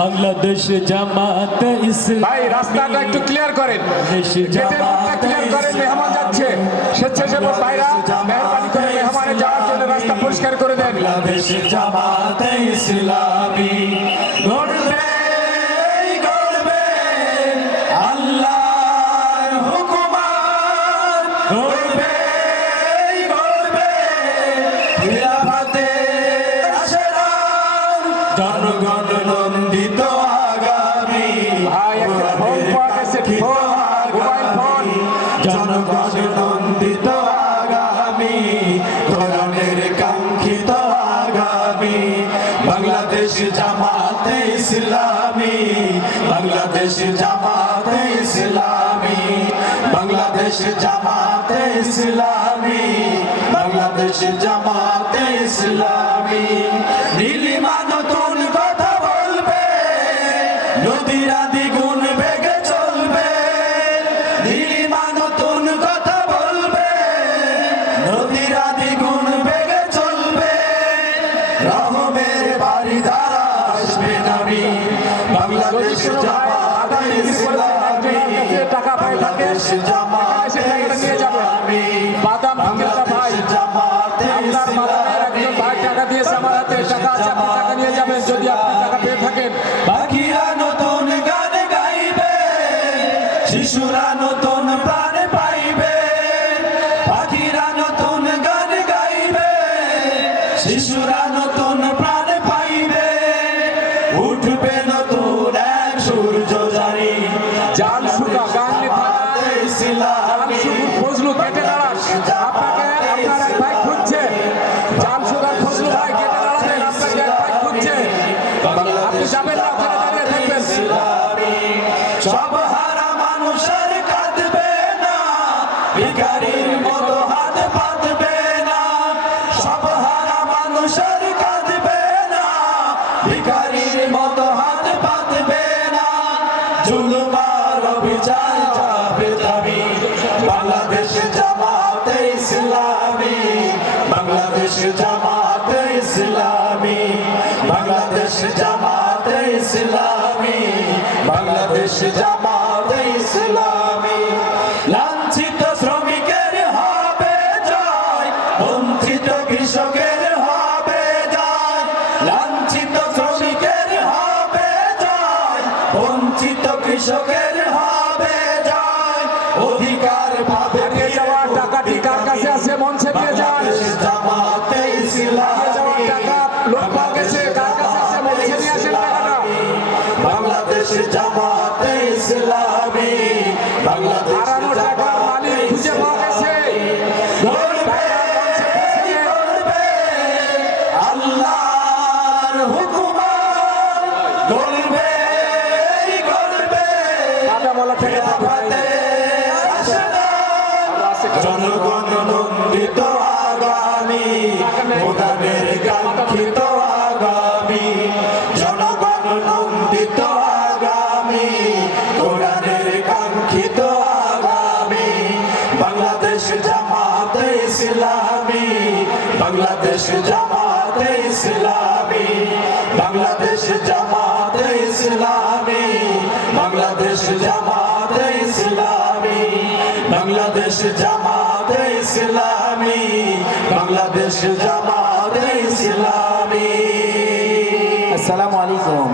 বাংলাদেশ জামাত ইসলামী। ভাই রাস্তাটা একটু ক্লিয়ার করেন, গেটের মুখটা ক্লিয়ার করেন, মেহমান যাচ্ছে। স্বেচ্ছাসেবক ভাইরা মেহরবানি করে মেহমানের যাওয়ার জন্য রাস্তা পরিষ্কার করে দেন। বাংলাদেশ জামাত ইসলামী গড়বে গড়বে আল্লাহর হুকুমান, গড়বে গড়বে খিলাফতের আশরান, জনগণ নন্দিত আগামী। ভাই একটা ফোন পাওয়া গেছে, মোবাইল ফোন। জনগণ নন্দিত আগামী, কোরআনের কাঙ্ক্ষিত আগামী। বাংলাদেশ জামাতে ইসলামী, বাংলাদেশ জামাতে ইসলামী, বাংলাদেশ জামাতে ইসলামী, বাংলাদেশ জামাতে ইসলামী। নীলিমা নতুন কথা বলবে, নদীরা দ্বিগুণ বেগে চলবে। নীলিমা নতুন কথা বলবে, নদীরা দ্বিগুণ বেগে চলবে। রহমের বাড়ি দ্বারা আসবে নবী, বাংলাদেশ জামাতে ইসলামী, টাকা ভাই থাকে বাংলাদেশ জামাতে নিয়ে যাবে। ইসলামী, বাদাম বিক্রেতা ভাই, বাংলাদেশ জামাতে আপনার বাদামের একজন ভাই টাকা দিয়েছে, আমার হাতে টাকা আছে, আপনি টাকা নিয়ে যাবেন যদি আপনি টাকা পেয়ে থাকেন। পাখিরা নতুন গান গাইবে, শিশুরা নতুন প্রাণ পাইবে। পাখিরা নতুন গান গাইবে, শিশুরা নতুন প্রাণ পাইবে। উঠবে নতুন এক সূর্য জারি, জাল সুগা গাঙ্গি থানা জাল সুগুর ফজলু কেটে দাঁড়ান। আপনাকে আপনার এক ভাই খুঁজছে, জাল সুগার ফজলু ভাই কেটে দাঁড়াবেন, আপনাকে এক ভাই খুঁজছে। আপনি যাবেন না, ওখানে দাঁড়িয়ে থাকবেন। সব হারা মানুষের কাঁদবে না, ভিখারির মতো হাত পাতবে না। সব হারা মানুষের কাঁদবে না, ভিখারির মতো হাত পাতবে না। জুলুম আর অবিচার যাবে যাবি, বাংলাদেশ জামাতে ইসলামী, বাংলাদেশ জামাতে ইসলামী, বাংলাদেশ জামাতে ইসলামী, বাংলাদেশ জামাতে ইসলামী। লাঞ্ছিত শ্রমিকের হবে জয়, বঞ্চিত কৃষকের হবে জয়। লাঞ্ছিত শ্রমিকের হবে জয়, বঞ্চিত কৃষকের হবে জয়। অধিকার পাবে হারিয়ে যাওয়া টাকাটি কার কাছে আছে? মঞ্চে দিয়ে যান। বাংলাদেশ জামাতে হারিয়ে যাওয়ার ইসলামী, টাকা লোক পাওয়া গেছে, কার কাছে আছে? মঞ্চে নিয়ে আসেন টাকাটা। বাংলাদেশ জামাতে ইসলামী, বাংলাদেশ হারানো টাকার মালিক খুঁজে পাওয়া গেছে। গড়বে গড়বে আল্লাহর হুকুমান, গড়বে গড়বে বাদামওয়ালা থেকে খিলাফতের আশরান, জনগণ নন্দিত আগামী, কোরআনের কাঙ্ক্ষিত আগামী। জনগণ নন্দিত আগামী, কোরআনের কাঙ্ক্ষিত আগামী। বাংলাদেশ জামাতে ইসলামী, বাংলাদেশ জামাতে ইসলামী, বাংলাদেশ জামাতে ইসলামী, বাংলাদেশ জামাতে ইসলামী, বাংলাদেশ জামাতে ইসলামী, বাংলাদেশ জামাতে ইসলামী। আসসালামু আলাইকুম।